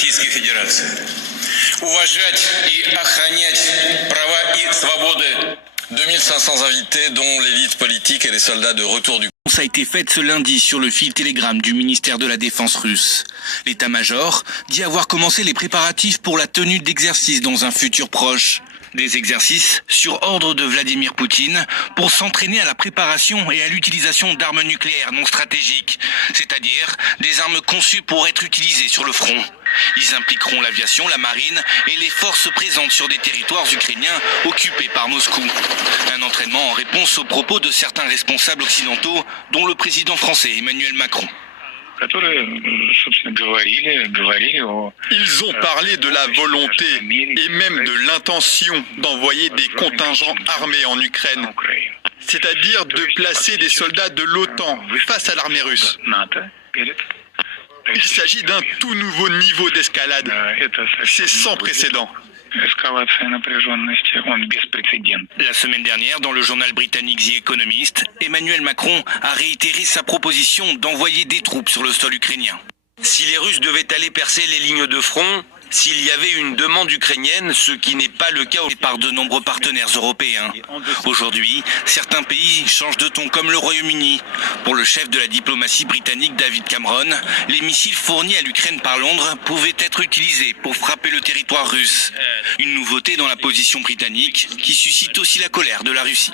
Российской Федерации. Уважать и охранять права и свободы. 2500 invités, dont l'élite politique et les soldats de retour du Ça a été faite ce lundi sur le fil Telegram du ministère de la Défense russe. L'état-major dit avoir commencé les préparatifs pour la tenue d'exercices dans un futur proche. Des exercices sur ordre de Vladimir Poutine pour s'entraîner à la préparation et à l'utilisation d'armes nucléaires non stratégiques, c'est-à-dire des armes conçues pour être utilisées sur le front. Ils impliqueront l'aviation, la marine et les forces présentes sur des territoires ukrainiens occupés par Moscou. Un entraînement en réponse aux propos de certains responsables occidentaux, dont le président français Emmanuel Macron. Ils ont parlé de la volonté et même de l'intention d'envoyer des contingents armés en Ukraine, c'est-à-dire de placer des soldats de l'OTAN face à l'armée russe. Il s'agit d'un tout nouveau niveau d'escalade. C'est sans précédent. La semaine dernière, dans le journal britannique The Economist, Emmanuel Macron a réitéré sa proposition d'envoyer des troupes sur le sol ukrainien. Si les Russes devaient aller percer les lignes de front, s'il y avait une demande ukrainienne, ce qui n'est pas le cas par de nombreux partenaires européens. Aujourd'hui, certains pays changent de ton comme le Royaume-Uni. Pour le chef de la diplomatie britannique David Cameron, les missiles fournis à l'Ukraine par Londres pouvaient être utilisés pour frapper le territoire russe. Une nouveauté dans la position britannique qui suscite aussi la colère de la Russie.